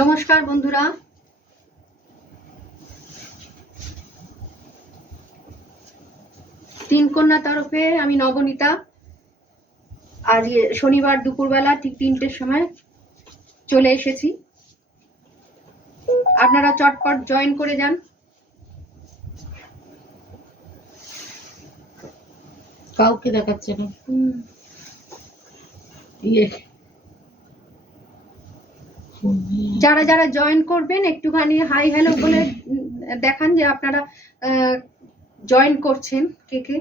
নমস্কার বন্ধুরা, তিন কন্যা তরফে আমি নবনীতা। আজ শনিবার দুপুরবেলা ঠিক 3টের সময় চলে এসেছি। আপনারা চটপট জয়েন করে যান। কাউকে দেখাচ্ছে না। যারা যারা জয়েন করবেন একটুখানি হাই হ্যালো বলে দেখান যে আপনারা জয়েন করছেন কে কে।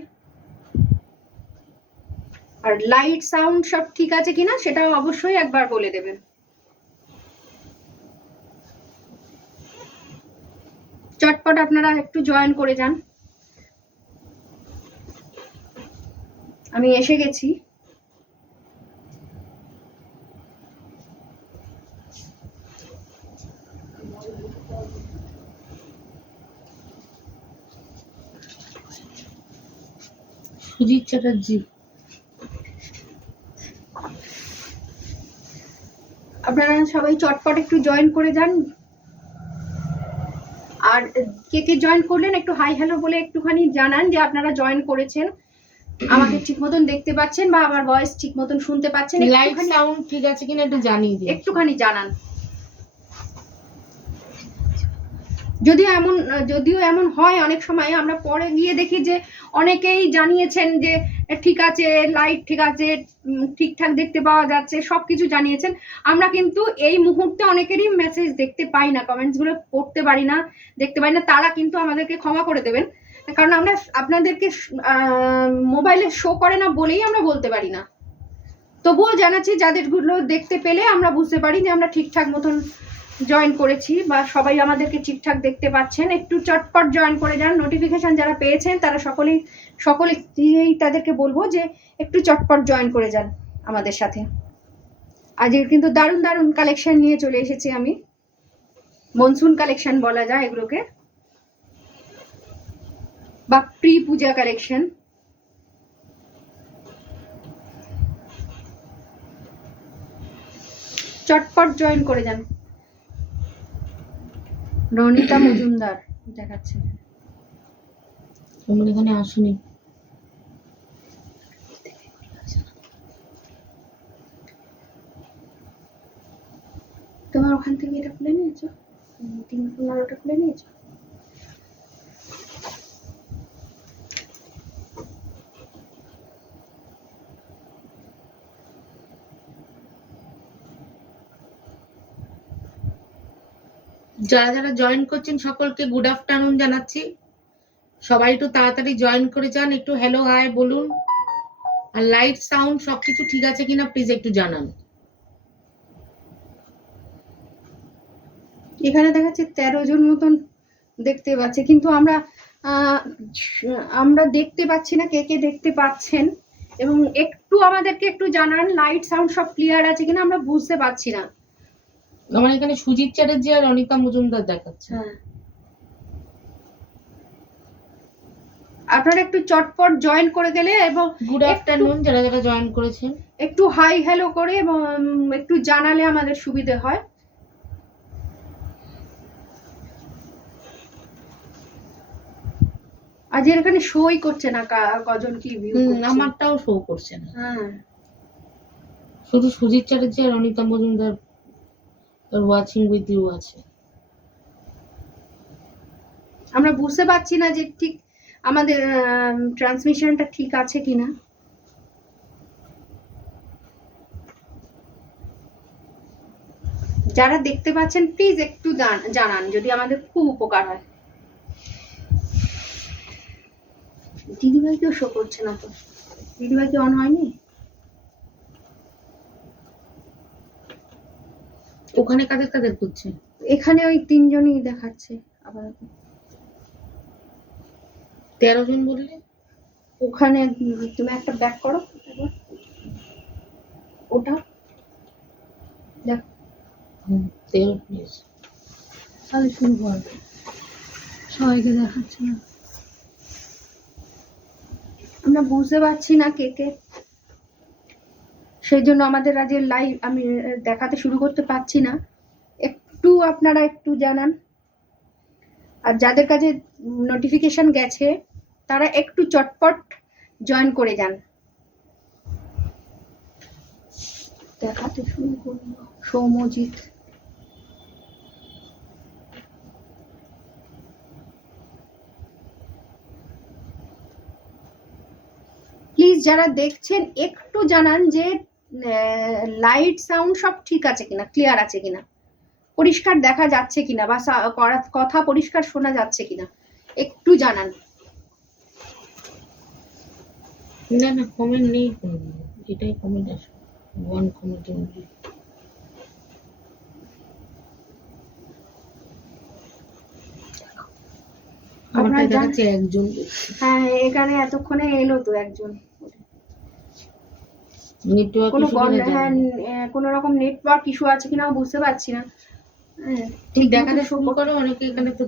আর লাইট সাউন্ড সব ঠিক আছে কিনা সেটাও অবশ্যই একবার বলে দেবেন। চটপট আপনারা একটু জয়েন করে যান। আমি এসে গেছি। সুজিত চ্যাটার্জি, আপনারা সবাই চটপট একটু জয়েন করে যান। আর কে কে জয়েন করলেন একটু হাই হ্যালো বলে একটুখানি জানান যে আপনারা জয়েন করেছেন, আমাকে ঠিক মতন দেখতে পাচ্ছেন বা আমার ভয়েস ঠিক মতন শুনতে পাচ্ছেন। লাইট সাউন্ড ঠিক আছে কিনা একটু জানিয়ে দিন, একটুখানি জানান। যদিও এমন হয় অনেক সময়, আমরা পরে গিয়ে দেখি যে অনেকেই জানিয়েছেন যে ঠিক আছে, লাইট ঠিক আছে, ঠিকঠাক দেখতে পাওয়া যাচ্ছে, সবকিছু জানিয়েছেন। আমরা কিন্তু এই মুহূর্তে অনেকেরই মেসেজ দেখতে পাই না, কমেন্টস গুলো পড়তে পারি না, দেখতে পাই না। তারা কিন্তু আমাদেরকে ক্ষমা করে দেবেন, কারণ আমরা আপনাদেরকে মোবাইলে শো করে না বলেই আমরা বলতে পারি না। তবুও জানাচ্ছি, যাদের গুলো দেখতে পেলে আমরা বুঝতে পারি যে আমরা ঠিকঠাক মতন জয়েন করেছি বা সবাই আমাদেরকে ঠিকঠাক দেখতে পাচ্ছেন। একটু চটপট জয়েন করে যান। নোটিফিকেশন যারা পেয়েছেন তারা সকলেই তাদেরকে বলবো যে একটু চটপট জয়েন করে যান আমাদের সাথে। আজকে কিন্তু দারুণ দারুণ কালেকশন নিয়ে চলে এসেছি আমি। মনসুন কালেকশন বলা যায় এগুলোকে, বা প্রি পূজা কালেকশন। চটপট জয়েন করে যান। রনিতা মজুমদার দেখাচ্ছে, তোমার এখানে আসুনি। তোমার ওখান থেকে এটা খুলে নিয়েছো, 315টা খুলে নিয়েছো। যারা যারা জয়েন করছেন সকলকে গুড আফটারনুন জানাচ্ছি। সবাই একটু তাড়াতাড়ি জয়েন করে যান, একটু হ্যালো হাই বলুন। আর লাইট সাউন্ড সবকিছু ঠিক আছে কিনা প্লিজ একটু জানান। এখানে দেখাচ্ছে 13 জন মতন দেখতে পাচ্ছে, কিন্তু আমরা দেখতে পাচ্ছি না কে কে দেখতে পাচ্ছেন। এবং একটু আমাদেরকে একটু জানান লাইট সাউন্ড সব ক্লিয়ার আছে কিনা, আমরা বুঝতে পারছি না। আমার এখানে সুজিত চ্যাটার্জি আর অনিতা মজুমদার দেখাচ্ছে। আপনারা একটু চটপট জয়েন করে গেলে এবং গুড আফটারনুন যারা যারা জয়েন করেছেন একটু হাই হ্যালো করে এবং একটু জানালে আমাদের সুবিধে হয়। আজ এখানে শোই করছে না কজন কি ভিউ করছে। আমারটাও শো করছে না। হ্যাঁ, শুধু সুজিত চ্যাটার্জি আর Anita Majumdar watching with you আছে। আমরা বুঝতে পারছি না যে ঠিক আমাদের ট্রান্সমিশনটা ঠিক আছে কিনা। যারা দেখতে পাচ্ছেন প্লিজ একটু জানান, যদি আমাদের খুব উপকার হয়। দিদিভাইকেও শো করছে না তো, দিদিভাইকে অন হয়নি। ওখানে কাদের কাদের করছে? এখানে ওই 3 জনই দেখাচ্ছে। আবার 13 জন বললে? ওখানে তুমি একটা ব্যাক করো একবার, ওটা দেখ। 13 প্লিজ। তাহলে শুরু কর, সবাইকে দেখাচ্ছে না। আমরা বুঝতে পারছি না কে কে, সেই জন্য আমাদের আজ লাইভ আমি দেখাতে শুরু করতে পারছি না। একটু আপনারা একটু জানান, আর যাদের কাছে নোটিফিকেশন গেছে তারা একটু চটপট জয়েন করে যান। দেখাতে শুরু করবো সৌম্যজিৎ। প্লিজ যারা দেখছেন একটু জানান যে লাইট সাউন্ড সব ঠিক আছে কিনা, ক্লিয়ার আছে কিনা, পরিষ্কার দেখা যাচ্ছে কিনা, বা কথা পরিষ্কার শোনা যাচ্ছে কিনা, একটু জানান। না না কমেন্ট নেই, এটাই কমেন্ট আছে, ওয়ান কমেন্ট অনলি। আপনারা দেখাচ্ছে একজন। হ্যাঁ এখানে এতক্ষণে এলো তো একজন। নেটওয়ার্ক কোনো ইস্যু কিনা হ্যাঁ জানি কোনো রকম নেটওয়ার্ক ইস্যু আছে কিনা বুঝতে পারছি না। হ্যাঁ, ঠিক দেখাতে শুরু করো। অনেকে এখানে তো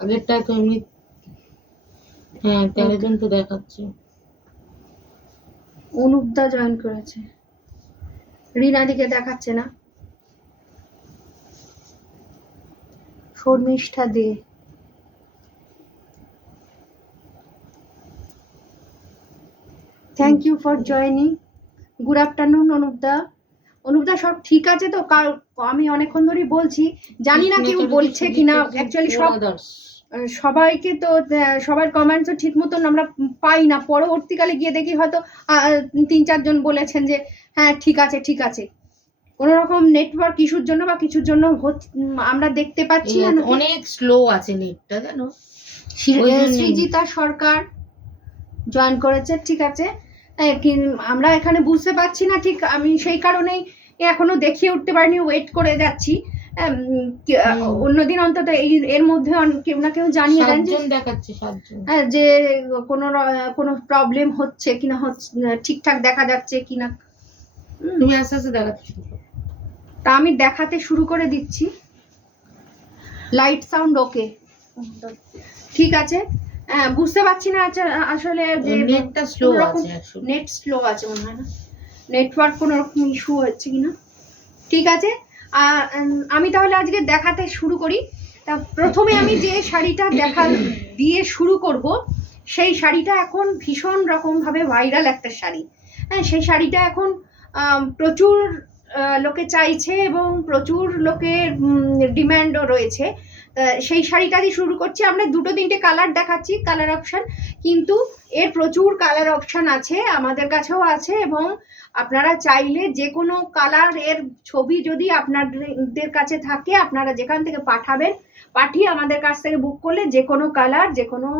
আগেরটা তো এমনি, হ্যাঁ 13 জন তো দেখাচ্ছে। অনুপদা জয়েন করেছে, রিনাদিকে দেখাচ্ছে না। Sharmishtha De, thank you for joining. Good afternoon অনুপদা। অনুপদা সব ঠিক আছে তো? আমি অনেকক্ষণ ধরেই বলছি, জানি না কেউ বলছে কিনা। অ্যাকচুয়ালি সবাইকে তো সবার কমেন্টসও ঠিক মতন আমরা পাই না। পরবর্তীকালে গিয়ে দেখি হয়তো 3-4 জন বলেছেন যে হ্যাঁ ঠিক আছে ঠিক আছে। কোন রকম নেটওয়ার্ক ইস্যুর জন্য বা কিছুর জন্য আমরা দেখতে পাচ্ছি না। অনেক স্লো আছে নেটটা জানো। সৃজিতা সরকার জয়েন করেছে, ঠিক আছে। আমরা এখানে বুঝতে পারছি না ঠিক, আমি সেই কারণেই এখনো দেখিয়ে উঠতে পারিনি, ওয়েট করে যাচ্ছি। অন্যদিন অন্তত এর মধ্যে কেউ না কেউ জানিয়ে দেন যে কোনো প্রবলেম হচ্ছে কিনা, ঠিকঠাক দেখা যাচ্ছে কিনা। তুমি আস্তে আস্তে দেখাচ্ছ, তা আমি দেখাতে শুরু করে দিচ্ছি। লাইট সাউন্ড ওকে, ঠিক আছে। বুঝতে পারছি না আসলে যে নেটটা স্লো আছে, নেট স্লো আছে মনে হয়, না নেটওয়ার্ক কোনো রকম ইস্যু হচ্ছে কিনা। ঠিক আছে, আমি তাহলে আজকে দেখাতে শুরু করি। তা প্রথমে আমি যে শাড়িটা দিয়ে শুরু করব, সেই শাড়িটা এখন ভীষণ রকম ভাবে ভাইরাল একটা শাড়ি। হ্যাঁ, সেই শাড়িটা এখন প্রচুর লোকে চাইছে এবং প্রচুর লোকের ডিম্যান্ডও রয়েছে। সেই শাড়িটা দিয়ে শুরু করছি। আমরা 2-3টে কালার দেখাচ্ছি, কালার অপশন, কিন্তু এর প্রচুর কালার অপশন আছে, আমাদের কাছেও আছে। এবং আপনারা চাইলে যে কোনো কালার এর ছবি যদি আপনাদের কাছে থাকে, আপনারা যেখান থেকে পাঠিয়ে আমাদের কাছ থেকে বুক করলে যে কোনো কালার, যে কোনো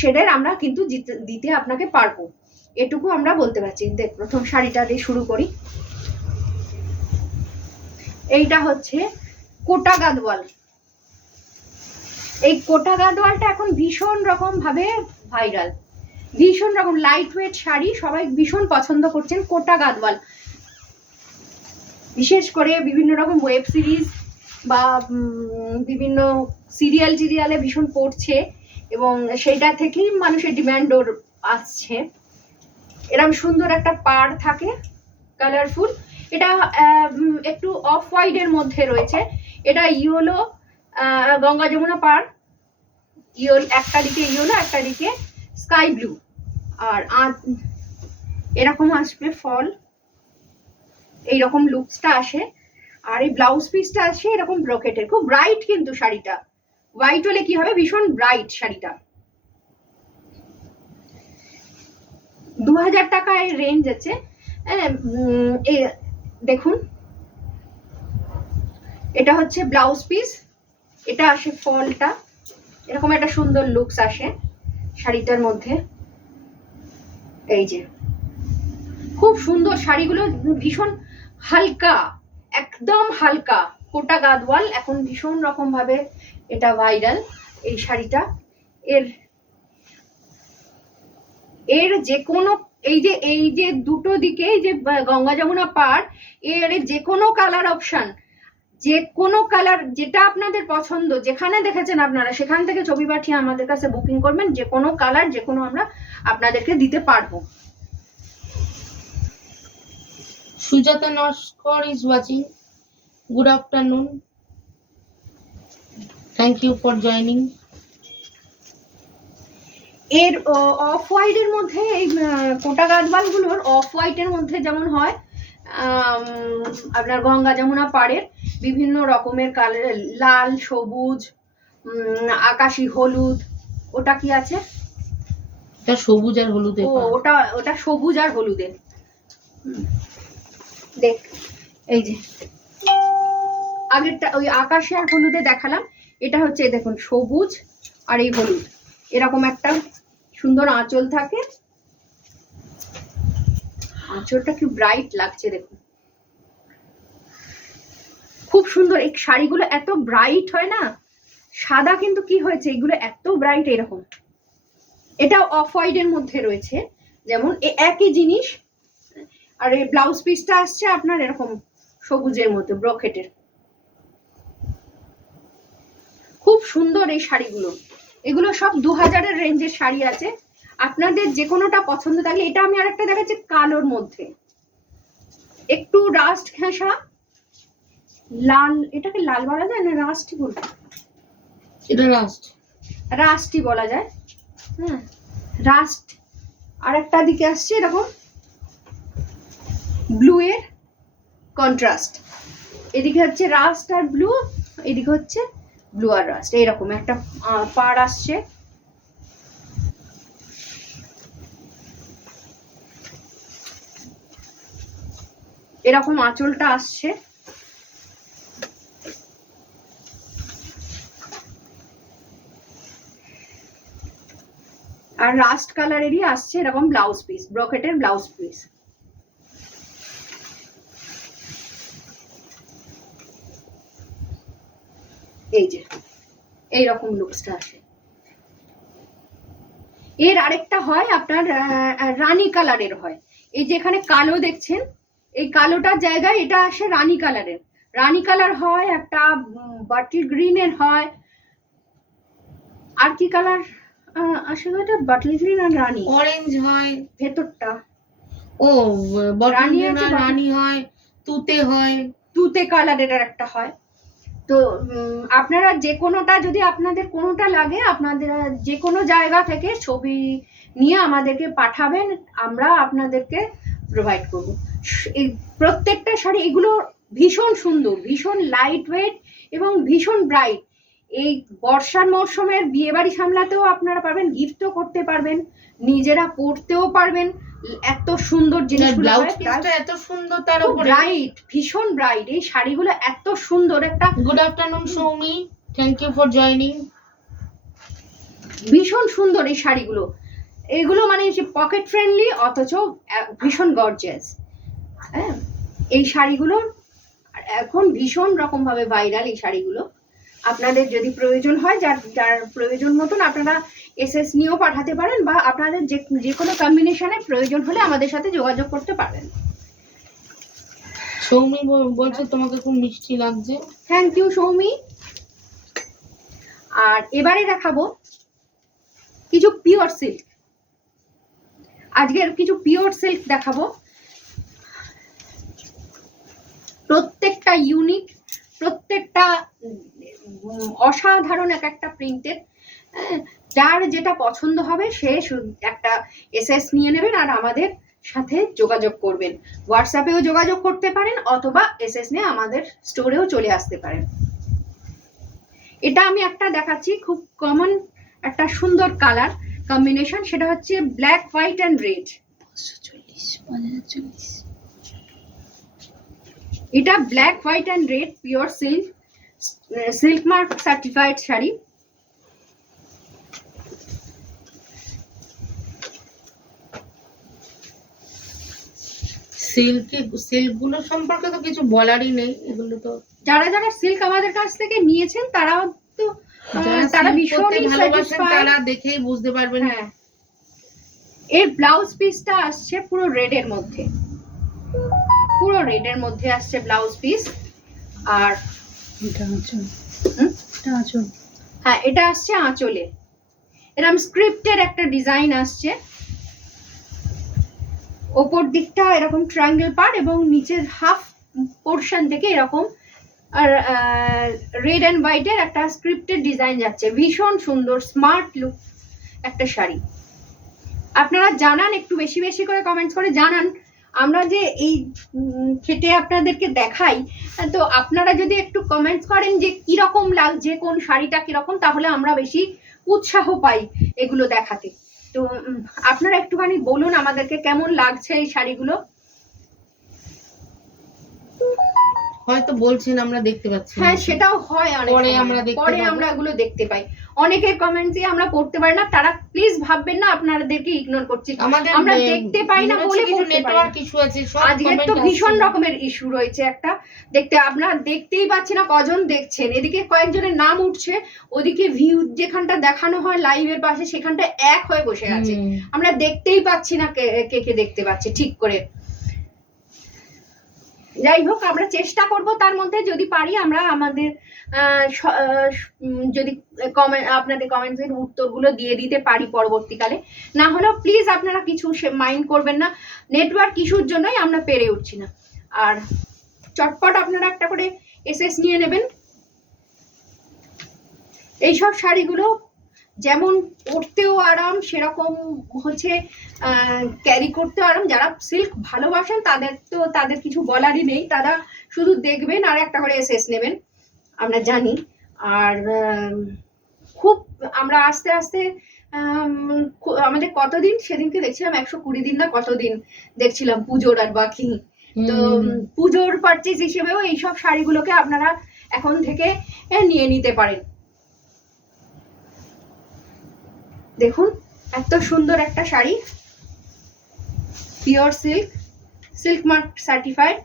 শেডের আমরা কিন্তু দিতে আপনাকে পারবো, এটুকু আমরা বলতে পারছি। প্রথম শাড়িটা দিয়ে শুরু করি। এইটা হচ্ছে কোটা গাদওয়াল। এই কোটা গাদওয়ালটা এখন ভীষণ রকম ভাবে ভাইরাল, ভীষণ রকম লাইট ওয়েট শাড়ি, সবাই ভীষণ পছন্দ করছেন কোটা গাদওয়াল। বিশেষ করে বিভিন্ন রকম ওয়েব সিরিজ বা বিভিন্ন সিরিয়ালে ভীষণ পড়ছে এবং সেইটা থেকেই মানুষের ডিমান্ড ওর আসছে। এরকম সুন্দর একটা পাড় থাকে, কালারফুল। এটা একটু অফ হোয়াইট এর মধ্যে রয়েছে। এটা ইয়েলো, গঙ্গা যমুনা পাড়, একটা দিকে ইয়েলো, একটা দিকে স্কাই ব্লু। আর এরকম আসবে ফল, এইরকম লুকসটা আসে। আর এই ব্লাউজ পিসটা আসে এরকম ব্রোকেটের, খুব ব্রাইট কিন্তু শাড়িটা। হোয়াইট হলে কি হবে, ভীষণ ব্রাইট শাড়িটা। 2000 টাকায় রেঞ্জ আছে। দেখুন, এটা হচ্ছে ব্লাউজ পিস, এটা আসে ফলটা, এরকম একটা সুন্দর লুকস আসে শাড়িটার মধ্যে। এই যে খুব সুন্দর শাড়িগুলো, ভীষণ হালকা, একদম হালকা। কোটা গাদওয়াল এখন ভীষণ রকম ভাবে এটা ভাইরাল এই শাড়িটা। এর যে কোনো এই যে দুটো দিকে, এই যে গঙ্গা যমুনা পাড়, এর যে কোনো কালার অপশন, যে কোনো কালার যেটা আপনাদের পছন্দ, যেখানে দেখেছেন আপনারা সেখান থেকে ছবি পাঠিয়ে আমাদের কাছে বুকিং করবেন। যে কোনো কালার, যে কোনো আমরা আপনাদেরকে দিতে পারবো। Sujata Naskar is watching. Good afternoon, thank you for joining. এর অফ হোয়াইটের মধ্যে এই কোটা গাদওয়াল গুলোর অফ হোয়াইটের মধ্যে যেমন হয় আপনার গঙ্গা যমুনা পাড়ের বিভিন্ন রকমের কালার, লাল, সবুজ, আকাশি, হলুদ। ওটা কি আছে? এটা সবুজ আর হলুদের। ওটা ওটা সবুজ আর হলুদের। দেখ এই যে আগেরটা ওই আকাশি আর হলুদে দেখালাম, এটা হচ্ছে দেখুন সবুজ আর এই হলুদ, এরকম একটা সুন্দর আঁচল থাকে। আঁচলটা কি ব্রাইট লাগছে দেখুন, খুব সুন্দর। এই শাড়িগুলো এত ব্রাইট হয় না, সাদা কিন্তু কি হয়েছে এগুলো এত ব্রাইট এরকম। এটা অফ হোয়াইটের মধ্যে রয়েছে যেমন একই জিনিস, আর এই ব্লাউজ পিসটা আসছে আপনার এরকম সবুজের মধ্যে ব্রকেটের। খুব সুন্দর এই শাড়িগুলো, এগুলো সব 2000-এর রেঞ্জের শাড়ি আছে। আপনাদের যে কোনোটা পছন্দ থাকলে, এটা আমি আরেকটা দেখাচ্ছি কালোর মধ্যে, একটু রাস্ট ঘেঁষা লাল। এটাকে লাল বলা যায় না রাস্টই বলবো? এটা রাস্ট, রাস্টই বলা যায়। হ্যাঁ রাস্ট। আর একটা দিকে আসছে এরকম ব্লু এর কন্ট্রাস্ট, এদিকে হচ্ছে রাস্ট আর ব্লু, এদিকে হচ্ছে ব্লু আর রাস্ট, এইরকম একটা পাড় আসছে। এরকম আঁচলটা আসছে। আর রাস্ট কালারেরই আসছে এরকম ব্লাউজ পিস, ব্রকেটের ব্লাউজ পিস। এই যে এইরকম লুকসটা আসে। এর আরেকটা হয় আপনার রানী কালারের হয়, এই যে এখানে কালো দেখছেন, এই কালোটার জায়গায় এটা আসে রানী কালারের। রানী কালার হয় একটা, বাটল গ্রিনের হয়, আর কি কালার আসলে এটা বাটল গ্রিন আর রানী, অরেঞ্জ হয় ভেতরটা। ও রানী রানী আছে, রানী হয়, তুতে হয়, তুতে কালারের একটা হয়। তো আপনারা যে কোনোটা, যদি আপনাদের কোনোটা লাগে, আপনাদের যে কোনো জায়গা থেকে ছবি নিয়ে আমাদেরকে পাঠাবেন, আমরা আপনাদেরকে প্রোভাইড করব। এই প্রত্যেকটা শাড়ি এগুলো ভীষণ সুন্দর, ভীষণ লাইট ওয়েট এবং ভীষণ ব্রাইট। এই বর্ষার মরশুমের বিয়ে বাড়ি সামলাতেও আপনারা পারবেন, গিফটও করতে পারবেন, নিজেরা পরতেও পারবেন। এত সুন্দর জিনিসগুলো, ব্লাউজ পিসটা এত সুন্দর, তার উপরে ব্রাইট, ভীষণ ব্রাইট। এই শাড়িগুলো এত সুন্দর একটা। Good afternoon Soumi, thank you for joining. ভীষণ সুন্দর এই শাড়িগুলো, এগুলো মানে পকেট ফ্রেন্ডলি অথচ ভীষণ গর্জিয়াস। হ্যাঁ এই শাড়িগুলো এখন ভীষণ রকম ভাবে ভাইরাল এই শাড়িগুলো। আপনাদের যদি প্রয়োজন হয়, যার যার প্রয়োজন মতন আপনারা এসএস নিয়েও পাঠাতে পারেন, বা আপনাদের যে কোনো কম্বিনেশনের প্রয়োজন হলে আমাদের সাথে যোগাযোগ করতে পারেন। সৌমি বলছো তোমাকে খুব মিষ্টি লাগছে। Thank you Soumi. আর এবারে দেখাবো কিছু পিওর সিল্ক, আজকের কিছু পিওর সিল্ক দেখাবো। প্রত্যেকটা ইউনিক, প্রত্যেকটা অসাধারণ এক একটা প্রিন্টের। যার যেটা পছন্দ হবে সে একটা এসএস নিয়ে নেবেন আর আমাদের সাথে যোগাযোগ করবেন। হোয়াটসঅ্যাপেও যোগাযোগ করতে পারেন অথবা এসএস নিয়ে আমাদের স্টোরেও চলে আসতে পারেন। এটা আমি একটা দেখাচ্ছি, খুব কমন একটা সুন্দর কালার কম্বিনেশন, সেটা হচ্ছে ব্ল্যাক, হোয়াইট অ্যান্ড রেড। 540। এটা black, white and red pure silk, silk mark certified sari. সিল্কগুলো সম্পর্কে তো কিছু বলারই নেই, এগুলো তো যারা যারা সিল্ক আমাদের কাছ থেকে নিয়েছেন তারাও তো তারা ভীষণই ভালোবাসেন, তারা দেখেই বুঝতে পারবেন। হ্যাঁ এর ব্লাউজ পিসটা আসছে পুরো রেড এর মধ্যে, পুরো রেড এর মধ্যে আসছে ব্লাউজ পিস। আর এটা আঁচল, এটা আঁচল। হ্যাঁ এটা আসছে আঁচলে, এরকম স্ক্রিপ্টের একটা ডিজাইন আসছে। ওপর দিকটা এরকম ট্রায়াঙ্গেল পার্ট এবং নিচের হাফ পোর্শন থেকে এরকম আর রেড অ্যান্ড হোয়াইটের একটা স্ক্রিপ্টেড ডিজাইন যাচ্ছে, ভীষণ সুন্দর স্মার্ট লুক একটা শাড়ি। আপনারা জানান, একটু বেশি বেশি করে কমেন্টস করে জানান, আমরা যে এই খেটে আপনাদেরকে দেখাই, তো আপনারা যদি একটু কমেন্টস করেন যে কিরকম লাগছে, কোন শাড়িটা কিরকম, তাহলে আমরা বেশি উৎসাহ পাই এগুলো দেখাতে। তো আপনারা একটুখানি বলুন আমাদেরকে কেমন লাগছে এই শাড়িগুলো। হয়তো বলছেন আমরা দেখতে পাচ্ছি, হ্যাঁ সেটাও হয়, পরে আমরা এগুলো দেখতে পাই। অনেকের কমেন্টসে আমরা পড়তে পারি না, তারা প্লিজ ভাববেন না আপনাদেরকে ইগনোর করছি, আমরা দেখতে পাই না বলে কিছু নেটওয়ার্ক ইস্যু আছে, সব আজকে তো ভীষণ রকমের ইস্যু রয়েছে একটা, দেখতে আপনারা দেখতেই পাচ্ছেন না কজন দেখছেন, এদিকে কয়েকজনের নাম উঠছে, ওদিকে ভিউ যেখানটা দেখানো হয় লাইভের পাশে সেখানটা এক হয়ে বসে আছে, আমরা দেখতেই পাচ্ছি না কে কে দেখতে পাচ্ছে ঠিক করে। যাই হোক, আমরা চেষ্টা করব তার মধ্যে যদি পারি আমরা আমাদের যদি আপনাদের কমেন্টসের উত্তরগুলো দিয়ে দিতে পারি পরবর্তীকালে, না হলেও প্লিজ আপনারা কিছু মাইন্ড করবেন না, নেটওয়ার্ক ইস্যুর জন্যই আমরা পেরে উঠছি না। আর চটপট আপনারা একটা করে এসএস নিয়ে নেবেন। এইসব শাড়িগুলো যেমন পরতেও আরাম, সেরকম হচ্ছে ক্যারি করতেও আরাম। যারা সিল্ক ভালোবাসেন তাদের কিছু বলারই নেই, তারা শুধু দেখবেন আর একটা করে এসএস নেবেন, আমরা জানি। আর খুব আমরা আস্তে আস্তে আমাদের কতদিন সেদিনকে দেখছিলাম 120 দিন না কতদিন দেখছিলাম পুজোর আর বাকি, তো পুজোর পারচেজ হিসেবেও এইসব শাড়িগুলোকে আপনারা এখন থেকে নিয়ে নিতে পারেন। দেখুন এত সুন্দর একটা sari, pure silk, silk mark certified.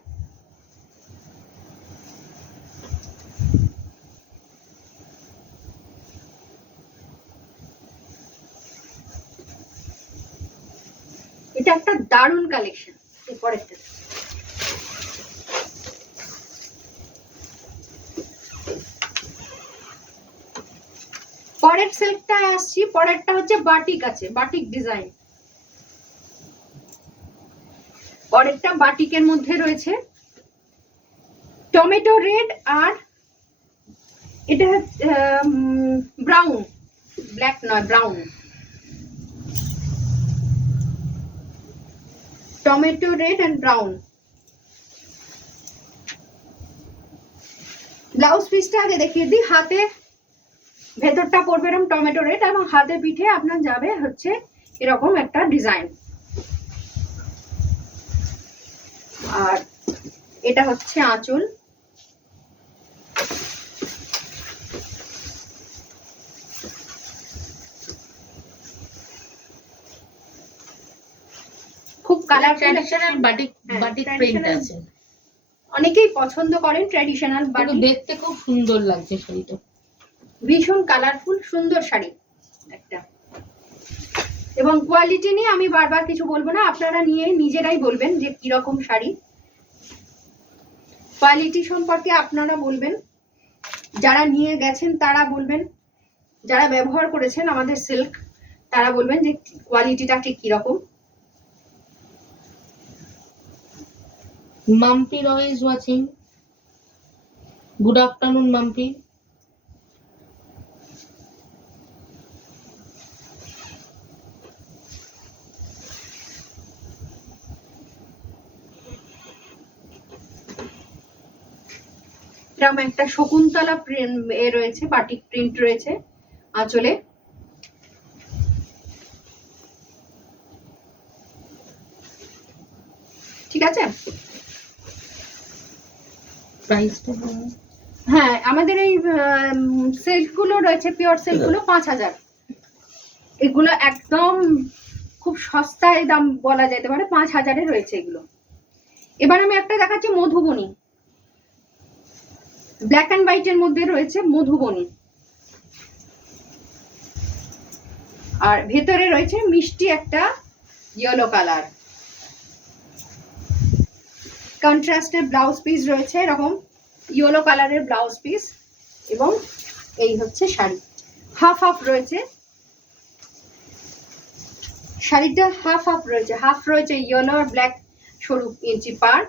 এটা একটা দারুণ কালেকশন। পরেরটা পরের সিল্কটা আসছি, পরেরটা হচ্ছে বাটিক আছে, বাটিক ডিজাইন। পরেরটা বাটিকের মধ্যে রয়েছে টমেটো রেড, আর এটা ব্রাউন, ব্ল্যাক নয় brown, tomato red and brown. Blouse পিসটা আগে দেখিয়ে দিই, হাতে ভেতরটা পড়বে এরকম টমেটো রেড, এবং হাতে পিঠে আপনার যাবে হচ্ছে এরকম একটা ডিজাইন। আর এটা হচ্ছে আঁচল, খুব কালার, ট্র্যাডিশনাল বাটিক প্রিন্ট আছে, অনেকেই পছন্দ করেন ট্র্যাডিশনাল বাটিক, দেখতে খুব সুন্দর লাগছে শাড়িটা, ভীষণ কালারফুল সুন্দর শাড়ি একটা। এবং কোয়ালিটি নিয়ে আমি বারবার কিছু বলবো না, আপনারা নিয়ে নিজেরাই বলবেন যে কিরকম শাড়ি। কোয়ালিটি সম্পর্কে আপনারা বলবেন, যারা নিয়ে গেছেন তারা বলবেন, যারা ব্যবহার করেছেন আমাদের সিল্ক তারা বলবেন যে কোয়ালিটিটা ঠিক কিরকম। মাম্পি রয় is watching. Good afternoon, Mampy. এরকম একটা শকুন্তলা রয়েছে, বাটিক প্রিন্ট রয়েছে আঁচলে। ঠিক আছে, হ্যাঁ আমাদের এই সিল্ক গুলো রয়েছে, পিওর সিল্ক গুলো 5000, এগুলো একদম খুব সস্তায় দাম বলা যেতে পারে, 5000-এ রয়েছে এগুলো। এবার আমি একটা দেখাচ্ছি মধুবনী, ব্ল্যাক অ্যান্ড হোয়াইট এর মধ্যে রয়েছে মধুবনী, আর ভেতরে রয়েছে মিষ্টি একটা ইয়েলো কালার। কন্ট্রাস্টের ব্লাউজ পিস রয়েছে, এরকম ইয়েলো কালারের ব্লাউজ পিস, এবং এই হচ্ছে শাড়ি। হাফ হাফ রয়েছে শাড়িটা, হাফ হাফ রয়েছে, হাফ রয়েছে ইয়েলো আর ব্ল্যাক সরু ইঞ্চি পার,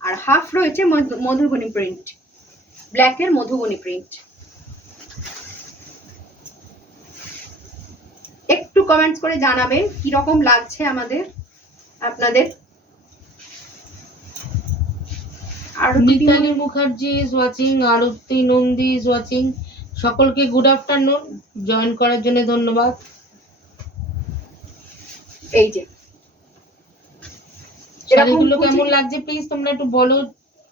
আর হাফ রয়েছে মধুবনী প্রিন্ট। ব্ল্যাকের মধুবনী প্রিন্ট। একটু কমেন্টস করে জানাবেন কি রকম লাগছে আপনাদের। Mitali Mukherjee is watching, Arati Nandi is watching. সকলকে গুড আফটারনুন, জয়েন করার জন্য ধন্যবাদ। এই যে শাড়িগুলো কেমন লাগছে প্লিজ তোমরা একটু বলো,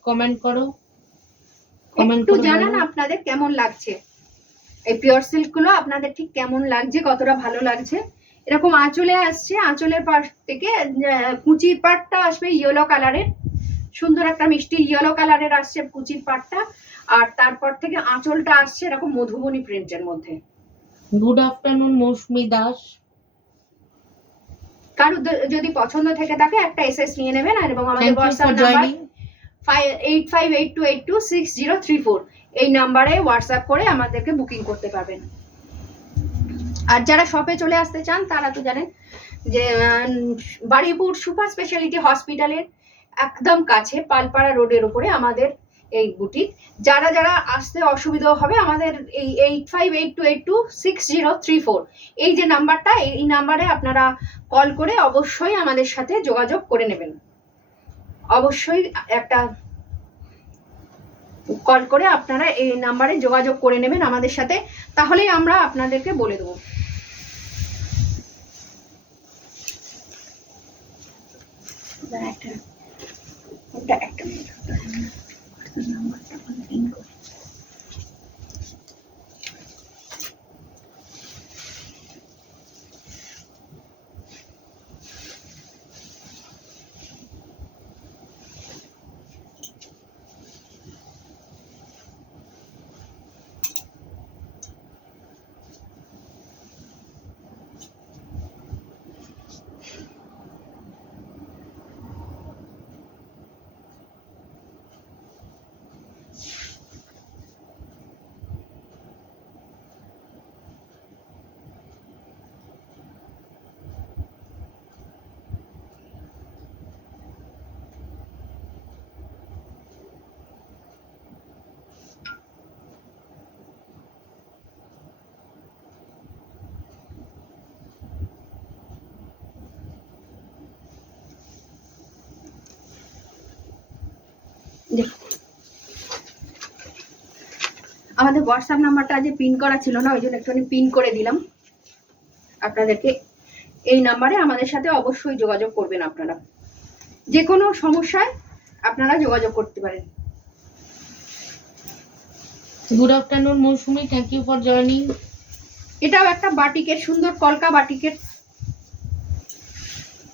কমেন্ট করো, একটু জানান আপনাদের কেমন লাগছে এই পিওর সিল্ক গুলো, আপনাদের ঠিক কেমন লাগছে, কতটা ভালো লাগছে। এরকম আঁচলে আসছে, আঁচলের পাশ থেকে কুচির পাটটা আসবে ইয়েলো কালারের, সুন্দর একটা মিষ্টি ইয়েলো কালারের আসছে কুচির পাটটা, আর তারপর থেকে আঁচলটা আসছে এরকম মধুবনী প্রিন্টের মধ্যে। গুড আফটারনুন মৌসুমী দাস। কারো যদি পছন্দ থেকে থাকে একটা এসএস নিয়ে নেবেন, আর এবং আমাদের হোয়াটসঅ্যাপ নাম্বার 8582826034 এই নাম্বারে হোয়াটসঅ্যাপ করে আমাদেরকে বুকিং করতে পারবেন। আর যারা শপে চলে আসতে চান তারা তো জানেন যে বারুইপুর সুপার স্পেশালিটি হসপিটালের একদম কাছে পালপাড়া রোডের উপরে আমাদের এই বুটিক। যারা যারা আসতে অসুবিধা হবে আমাদের এই 8582826034 এই যে নাম্বারটা, এই নাম্বারে আপনারা কল করে অবশ্যই আমাদের সাথে যোগাযোগ করে নেবেন। অবশ্যই একটা কল করে আপনারা এই নাম্বারে যোগাযোগ করে নেবেন আমাদের সাথে, তাহলেই আমরা আপনাদেরকে বলে দেবো। একটা মিনিট নাম্বারটা পিন করে আমাদের হোয়াটসঅ্যাপ নাম্বারটা আজ পিন করা ছিল না, ওই জন্য একটুখানি পিন করে দিলাম আপনাদেরকে। এই নাম্বারে আমাদের সাথে অবশ্যই যোগাযোগ করবেন, আপনারা যে কোনো সমস্যায় আপনারা যোগাযোগ করতে পারেন। Good afternoon Mousumi, thank you for joining. এটাও একটা বাটিকের, সুন্দর কলকা বাটিকের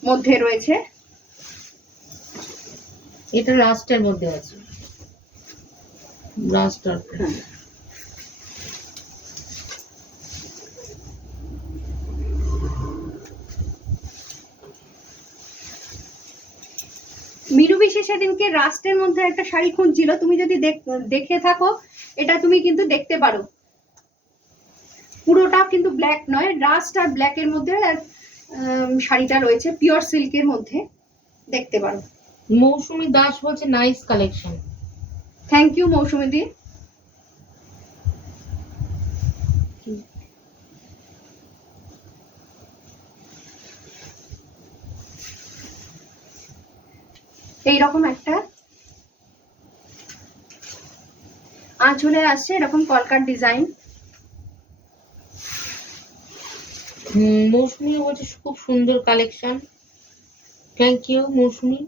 মধ্যে রয়েছে। এটা লাস্টের মধ্যে আছে, লাস্টার। মিনু বিশে সেদিনকে রাস্টের মধ্যে একটা শাড়ি খুঁজছিল, তুমি যদি দেখে থাকো এটা তুমি কিন্তু দেখতে পারো। পুরোটা কিন্তু ব্ল্যাক নয়, রাস্ট আর ব্ল্যাকের মধ্যে শাড়িটা রয়েছে, পিওর সিল্কের মধ্যে, দেখতে পারো। মৌসুমী দাস বলছে নাইস কালেকশন। থ্যাংক ইউ মৌসুমী দি। এইরকম একটা আঁচলে আসছে এরকম কলকার ডিজাইন। মৌসুমী বলছে খুব সুন্দর কালেকশন, থ্যাংক ইউ মৌসুমী।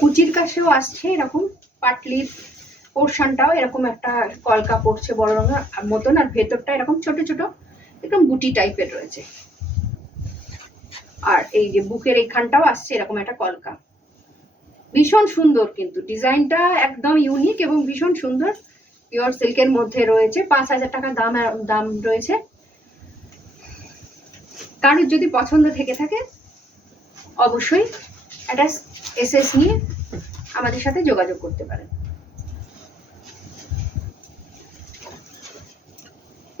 কুচির কাছেও আসছে এরকম, পাটলির পোর্শনটাও এরকম একটা কলকা পড়ছে বড় রঙের মতন, আর ভেতরটা এরকম ছোট ছোট একদম বুটি টাইপের রয়েছে। আর এই যে বুকের এইখানটাও আসছে এরকম একটা কলকা, ভীষণ সুন্দর, কিন্তু ডিজাইনটা একদম ইউনিক এবং ভীষণ সুন্দর। পিওর সিল্কের মধ্যে রয়েছে, 5,000 টাকা দাম রয়েছে। কারোর যদি পছন্দ থেকে থাকে অবশ্যই একটা এসএস নিয়ে আমাদের সাথে যোগাযোগ করতে পারেন।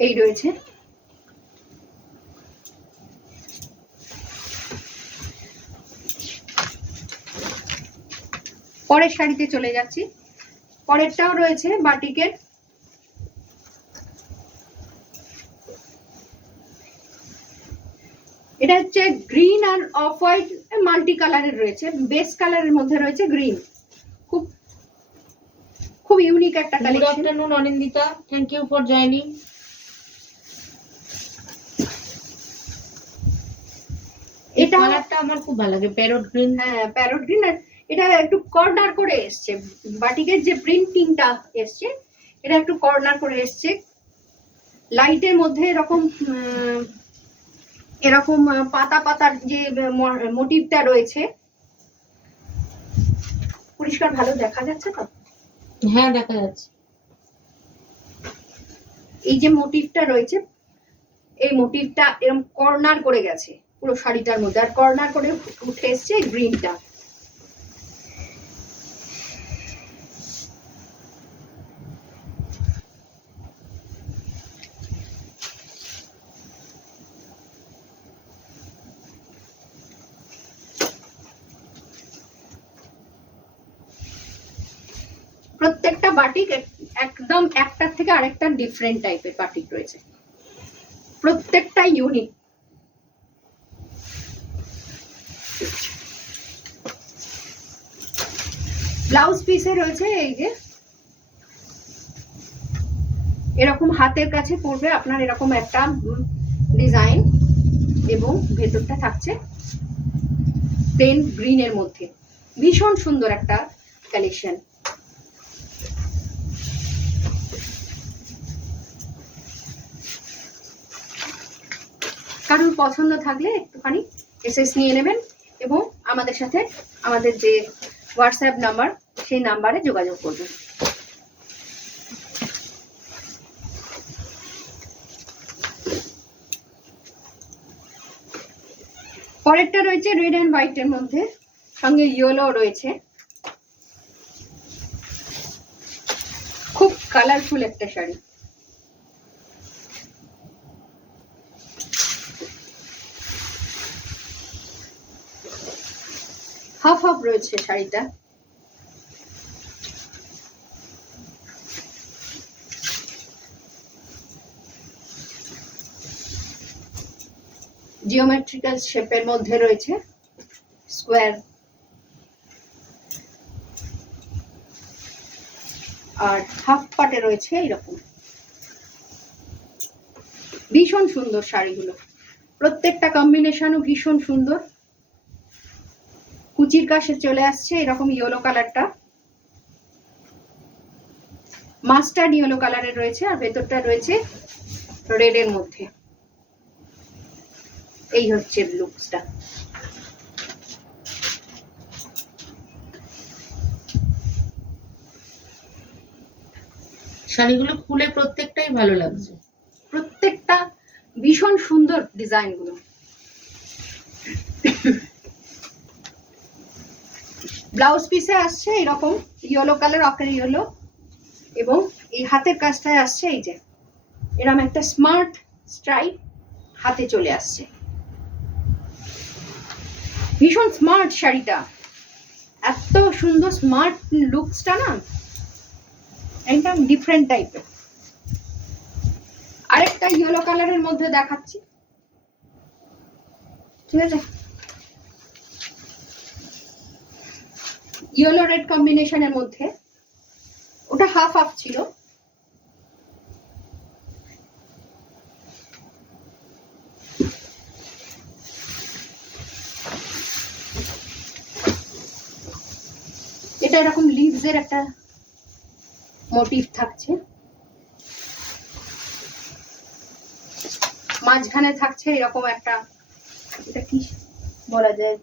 এই রয়েছে পরের শাড়িতে চলে যাচ্ছি। পরেরটাও রয়েছে বাটিকের, এটা হচ্ছে গ্রিন আর অফ হোয়াইট মাল্টি কালারের রয়েছে, বেস কালারের মধ্যে রয়েছে গ্রিন, খুব খুব ইউনিক একটা good collection. Afternoon Anindita, thank you for joining. এই এটা কালারটা আমার খুব ভালো লাগে, প্যারট গ্রিন। হ্যাঁ প্যারট গ্রিন, আর এটা একটু কর্নার করে এসছে, বাটিকের যে প্রিন্টিংটা এসছে এটা একটু কর্নার করে এসছে, লাইটের মধ্যে এরকম এরকম পাতা পাতার যে মোটিভটা রয়েছে, পরিষ্কার ভালো দেখা যাচ্ছে তো? হ্যাঁ দেখা যাচ্ছে। এই যে মোটিভটা রয়েছে, এই মোটিভটা এরকম কর্নার করে গেছে পুরো শাড়িটার মধ্যে, আর কর্নার করে উঠে এসছে গ্রিনটা। প্রত্যেকটা বাটিক একদম একটার থেকে আরেকটা ডিফারেন্ট টাইপের বাটিক রয়েছে, প্রত্যেকটা ইউনিক। ব্লাউজ পিসে রয়েছে এই যে এরকম হাতের কাছে পড়বে আপনার এরকম একটা ডিজাইন, এবং ভেতরটা থাকছে প্লেন গ্রিনের মধ্যে, ভীষণ সুন্দর একটা কালেকশন। কারোর পছন্দ থাকলে একটুখানি এসএস নিয়ে নেবেন এবং আমাদের সাথে আমাদের যে হোয়াটসঅ্যাপ নাম্বার সেই নাম্বারে যোগাযোগ করবেন। পরেরটা রয়েছে রেড অ্যান্ড হোয়াইটের মধ্যে, সঙ্গে ইয়েলো রয়েছে, খুব কালারফুল একটা শাড়ি। হাফ হাফ রয়েছে শাড়িটা, জিওমেট্রিক্যাল শেপের মধ্যে রয়েছে, স্কোয়ার আর হাফ পাটে রয়েছে এরকম। ভীষণ সুন্দর শাড়িগুলো, প্রত্যেকটা কম্বিনেশনও ভীষণ সুন্দর। কুচির কাছে চলে আসছে এরকম ইয়েলো কালারটা, মাস্টার্ড ইয়েলো কালারের রয়েছে, আর ভেতরটা রয়েছে রেড এর মধ্যে। এই হচ্ছে লুকসটা। শাড়িগুলো খুলে প্রত্যেকটাই ভালো লাগছে, প্রত্যেকটা ভীষণ সুন্দর ডিজাইন গুলো। ব্লাউজ পিসে আসছে এরকম ইয়েলো কালার, অকের ইয়েলো, এবং এই হাতের কাজটায় আসছে এই যে এরকম একটা স্মার্ট স্ট্রাইপ হাতে চলে আসছে, ভীষণ স্মার্ট শাড়িটা, এত সুন্দর স্মার্ট লুকসটা না, একদম ডিফারেন্ট টাইপের। আরেকটা ইয়েলো কালারের মধ্যে দেখাচ্ছি, ঠিক আছে? ইয়েলো রেড কম্বিনেশনের মধ্যে, ওটা হাফ হাফ ছিল, এটা এরকম লিভস এর একটা মোটিভ থাকছে, মাঝখানে থাকছে এরকম একটা, এটা কি বলা যায়,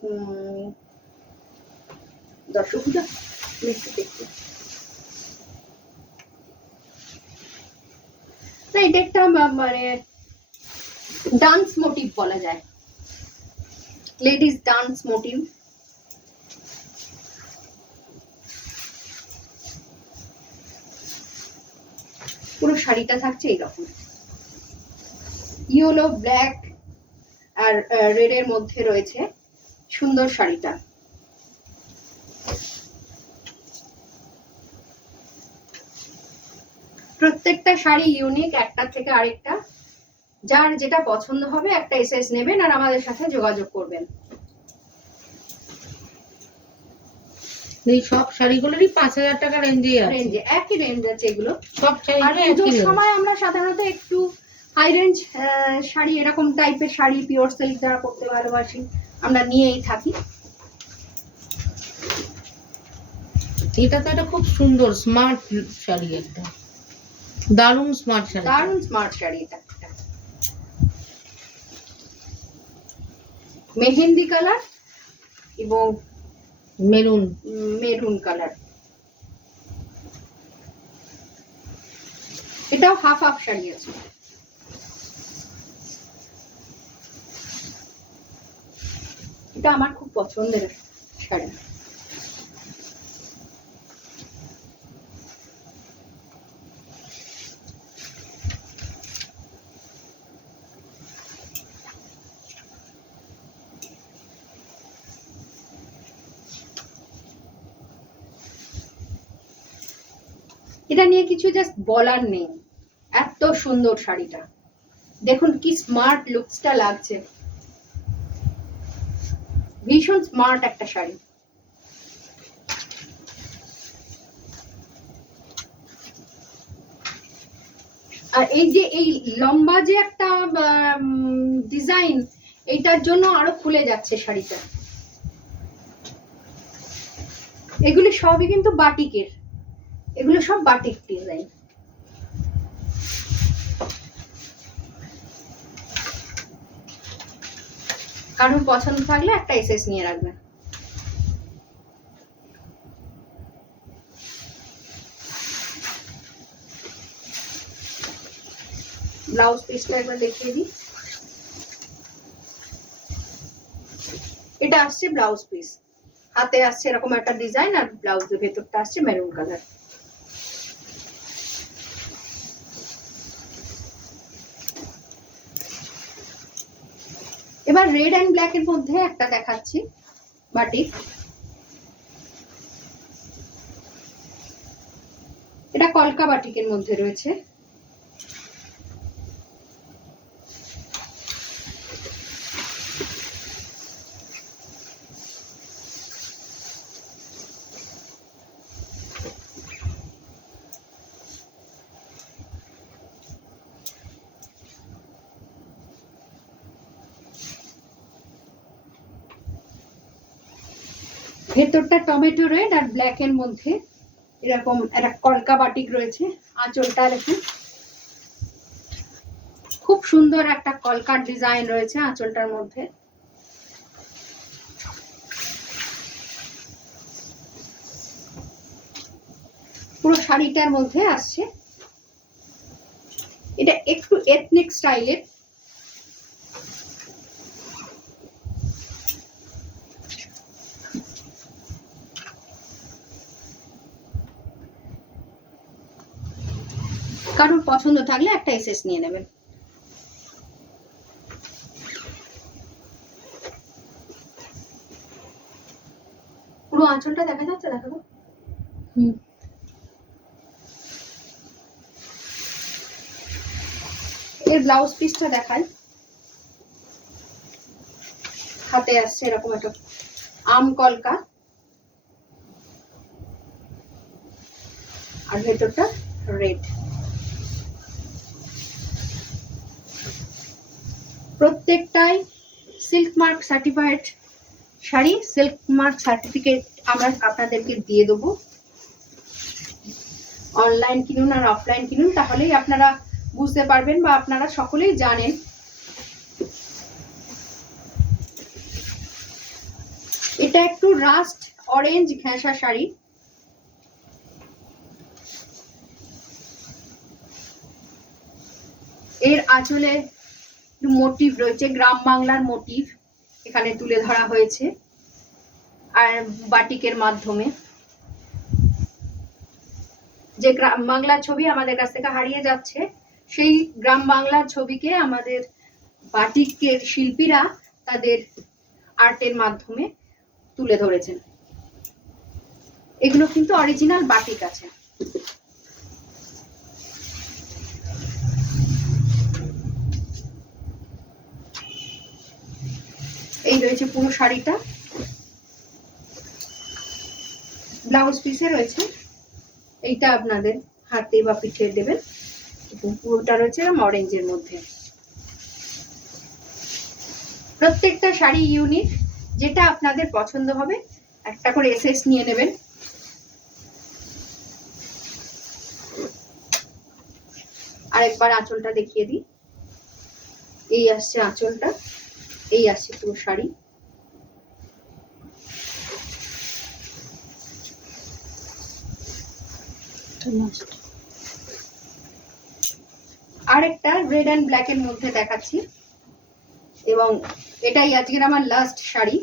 দর্শকরা একটু দেখতে না, এটা একটা মানে ডান্স মোটিভ বলা যায়, লেডিস ডান্স মোটিভ। পুরো শাড়িটা থাকছে এইরকম ইয়েলো ব্ল্যাক আর রেড এর মধ্যে রয়েছে, সুন্দর শাড়িটা। প্রত্যেকটা শাড়ি ইউনিক, একটা থেকে আরেকটা। যার যেটা পছন্দ হবে একটা এসএস নেবেন আর আমাদের সাথে যোগাযোগ করবেন। এই সব শাড়িগুলোরই 5,000 টাকা রেঞ্জে আছে, রেঞ্জে একই রেঞ্জ আছে এগুলো। সব আর শাড়িগুলো পুজোর একই রেঞ্জ। সময় আমরা সাধারণত একটু হাই রেঞ্জ শাড়ি, এরকম টাইপের শাড়ি পিওর সিল্ক যারা পরতে ভালোবাসি আমরা নিয়েই থাকি। এটা তো একটা খুব সুন্দর স্মার্ট শাড়ি, একটা দারুণ স্মার্ট শাড়ি, দারুণ স্মার্ট শাড়ি। এটা মেহেন্দি কালার এবং মেরুন। Maroon colour. এটাও হাফ হাফ শাড়ি আছে। এটা আমার খুব পছন্দের শাড়ি। এটা নিয়ে কিছু জাস্ট বলার নেই, এত সুন্দর শাড়িটা। দেখুন কি স্মার্ট লুকসটা লাগছে, ভীষণ স্মার্ট একটা শাড়ি। আর এই যে এই লম্বা যে একটা ডিজাইন, এইটার জন্য আরো খুলে যাচ্ছে শাড়িটা। এগুলি সবই কিন্তু বাটিকের, এগুলো সব বাটিক ডিজাইন। কারণ পছন্দ থাকলে একটা এসএস নিয়ে রাখবেন। ব্লাউজ পিসটা একবার দেখিয়ে দিই। এটা আসছে ব্লাউজ পিস, হাতে আসছে এরকম একটা ডিজাইন আর ব্লাউজের ভেতরটা আসছে মেরুন কালার। এবার রেড এন্ড ব্ল্যাক এর মধ্যে একটা দেখাচ্ছি বাটিক। এটা কলকা বাটিকের মধ্যে রয়েছে। ভেতরটা টমেটো রেড আর ব্ল্যাক এর মধ্যে এরকম একটা কলকা বাটিক রয়েছে। আঁচলটা দেখুন, খুব সুন্দর একটা কলকার ডিজাইন রয়েছে আঁচলটার মধ্যে। পুরো শাড়িটার মধ্যে আসছে। এটা একটু এথনিক স্টাইলের। কারোর পছন্দ থাকলে একটা এসএস নিয়ে নেবেন। পুরো আঁচলটা দেখা যাচ্ছে, দেখাবো। এর ব্লাউজ পিসটা দেখাই। হাতে আসছে এরকম একটা আম কলকা আর ভেতরটা রেড। প্রত্যেকটাই silk mark certified sari. Silk mark certificate আমরা আপনাদেরকে দিয়ে দেবো। অনলাইন কিনুন আর অফলাইন কিনুন, তাহলেই আপনারা বুঝতে পারবেন বা আপনারা সকলেই জানেন। এটা একটু রাস্ট অরেঞ্জ ঘেঁষা শাড়ি। এর আঁচলে মোটিভ রয়েছে, গ্রাম বাংলার মোটিভ এখানে তুলে ধরা হয়েছে আর বাটিকের মাধ্যমে। যে গ্রাম বাংলার ছবি আমাদের কাছ থেকে হারিয়ে যাচ্ছে, সেই গ্রাম বাংলার ছবিকে আমাদের বাটিকের শিল্পীরা তাদের আর্টের মাধ্যমে তুলে ধরেছেন। এগুলো কিন্তু অরিজিনাল বাটিক আছে। রয়েছে পুরো শাড়িটা, ব্লাউজ পিসে রয়েছে, এইটা আপনাদের হাতে বা পিঠে দেবেন, এবং পুরোটা রয়েছে অরেঞ্জের মধ্যে। প্রত্যেকটা শাড়ি ইউনিক, যেটা আপনাদের পছন্দ হবে একটা করে এসএস নিয়ে নেবেন। আরেকবার আঁচলটা দেখিয়ে দিই, এই আসছে আঁচলটা, এই আসছে পুরো শাড়ি। আরেকটা রেড অ্যান্ড ব্ল্যাক এর মধ্যে দেখাচ্ছি, এবং এটাই আজকের আমার লাস্ট শাড়ি।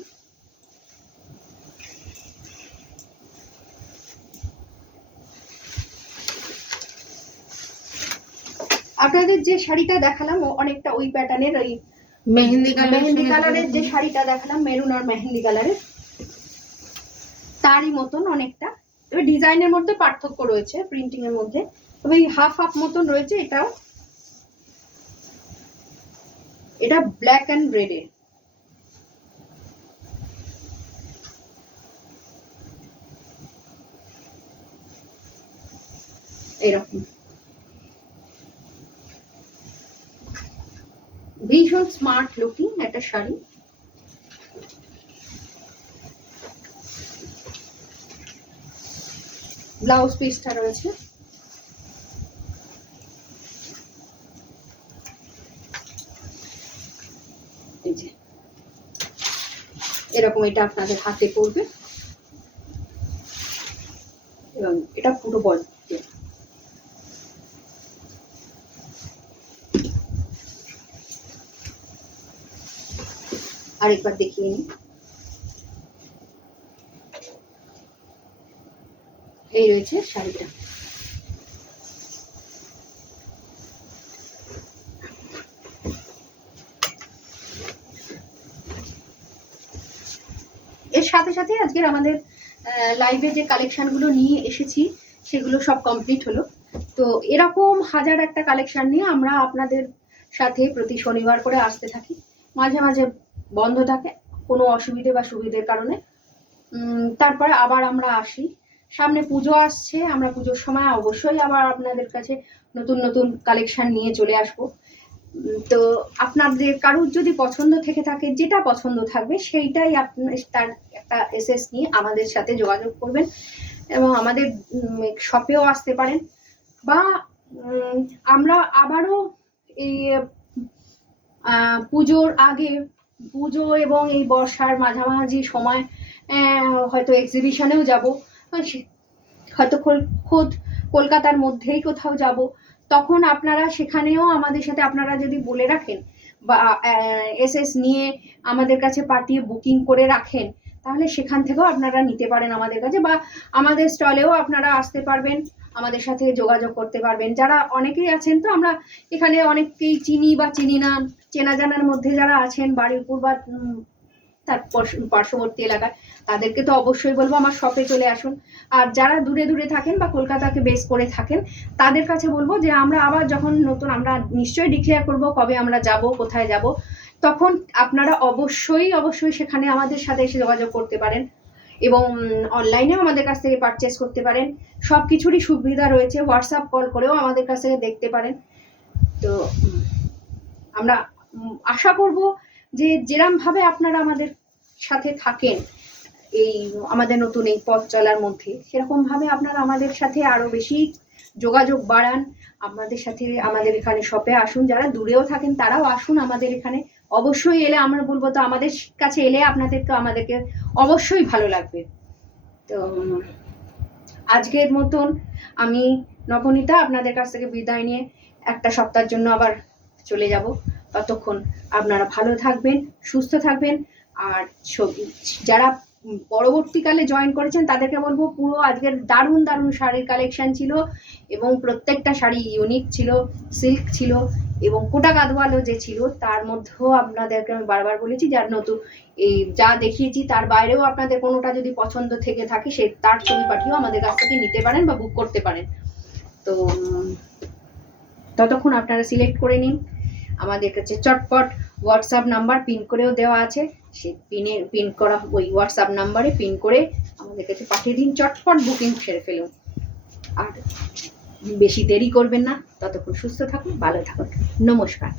আপনাদের যে শাড়িটা দেখালাম অনেকটা ওই প্যাটার্নের, ওই মেহেন্দি কালারের যে শাড়িটা দেখালাম, মেরুন আর মেহেন্দি কালারের, তারই মতন অনেকটা। তবে ডিজাইনের মধ্যে পার্থক্য রয়েছে, প্রিন্টিং এর মধ্যে, তবে হাফ হাফ মতন রয়েছে। এটাও, এটা ব্ল্যাক অ্যান্ড রেডে। এরকম ভীষণ স্মার্ট লুকিং একটা শাড়ি। ব্লাউজ পিসটা রয়েছে, এই যে এরকম, এটা আপনাদের হাতে পড়বে, এবং এটা পুরো বল। আরেকবার দেখিয়ে নিই, এই রয়েছে শাড়িটা। এর সাথে সাথে আজকের আমাদের লাইভে যে কালেকশন গুলো নিয়ে এসেছি সেগুলো সব কমপ্লিট হলো। তো এরকম হাজার একটা কালেকশন নিয়ে আমরা আপনাদের সাথে প্রতি শনিবার করে আসতে থাকি। মাঝে মাঝে বন্ধ থাকে কোনো অসুবিধে বা সুবিধের কারণে, তারপরে আবার আমরা আসি। সামনে পুজো আসছে, আমরা পুজোর সময় অবশ্যই আবার আপনাদের কাছে নতুন নতুন কালেকশন নিয়ে চলে আসব। তো আপনাদের কারুর যদি পছন্দ থেকে থাকে, যেটা পছন্দ থাকবে সেইটাই তার একটা এসএস নিয়ে আমাদের সাথে যোগাযোগ করবেন, এবং আমাদের শপেও আসতে পারেন, বা আমরা আবারও এই পুজোর আগে, পুজো এবং এই বর্ষার মাঝামাঝি সময় হয়তো এক্সিবিশনেও যাব, হয়তো খোদ কলকাতার মধ্যেই কোথাও যাব। তখন আপনারা সেখানেও আমাদের সাথে, আপনারা যদি বলে রাখেন বা এসএস নিয়ে আমাদের কাছে পাঠিয়ে বুকিং করে রাখেন, তাহলে সেখান থেকেও আপনারা নিতে পারেন আমাদের কাছে, বা আমাদের স্টলেও আপনারা আসতে পারবেন, আমাদের সাথে যোগাযোগ করতে পারবেন। যারা অনেকেই আছেন, তো আমরা এখানে অনেককেই চিনি বা চিনি না, চেনা জানার মধ্যে যারা আছেন বারুইপুর বা তার পার্শ্ববর্তী এলাকায়, তাদেরকে তো অবশ্যই বলবো আমার শপে চলে আসুন। আর যারা দূরে দূরে থাকেন বা কলকাতাকে বেস করে থাকেন, তাদের কাছে বলবো যে আমরা আবার যখন নতুন, আমরা নিশ্চয়ই ডিক্লেয়ার করব কবে আমরা যাব, কোথায় যাব, তখন আপনারা অবশ্যই অবশ্যই সেখানে আমাদের সাথে এসে যোগাযোগ করতে পারেন, এবং অনলাইনেও আমাদের কাছ থেকে পারচেস করতে পারেন। সব কিছুরই সুবিধা রয়েছে, হোয়াটসঅ্যাপ কল করেও আমাদের কাছ থেকে দেখতে পারেন। তো আমরা আশা করব যে যেরমভাবে আপনারা আমাদের সাথে থাকেন এই আমাদের নতুন এই পথ চলার মধ্যে, সেরকম ভাবে আপনারা আমাদের সাথে আরো বেশি যোগাযোগ বাড়ান, আমাদের সাথে আমাদের এখানে শপে আসুন। যারা দূরেও থাকেন তারাও আসুন আমাদের এখানে, অবশ্যই এলে, আমরা বলবো তো আমাদের কাছে এলে আপনাদের তো আমাদেরকে অবশ্যই ভালো লাগবে। তো আজকের মতন আমি নবনীতা আপনাদের কাছ থেকে বিদায় নিয়ে একটা সপ্তাহের জন্য আবার চলে যাব। ততক্ষণ আপনারা ভালো থাকবেন, সুস্থ থাকবেন। আর যারা পরবর্তীকালে জয়েন করেছেন তাদেরকে বলবো, পুরো আজকের দারুণ দারুণ শাড়ির কালেকশন ছিল, এবং প্রত্যেকটা শাড়ি ইউনিক ছিল, সিল্ক ছিল, এবং কোটা কাদওয়ালও যে ছিল তার মধ্যেও আপনাদেরকে আমি বারবার বলেছি, যার নতুন এই যা দেখিয়েছি তার বাইরেও আপনাদের কোনোটা যদি পছন্দ থেকে থাকে, সে তার ছবি পাঠিয়েও আমাদের কাছ থেকে নিতে পারেন বা বুক করতে পারেন। তো ততক্ষণ আপনারা সিলেক্ট করে নিন। আমাদের কাছে চটপট হোয়াটসঅ্যাপ নাম্বার পিন করেও দেওয়া আছে, সেই পিন করা ওই হোয়াটসঅ্যাপ নাম্বারে পিন করে আমাদের কাছে পাঠিয়ে দিন, চটপট বুকিং সেরে ফেলুন। আর বেশি দেরি করবেন না। ততক্ষণ সুস্থ থাকুন, ভালো থাকুন। নমস্কার।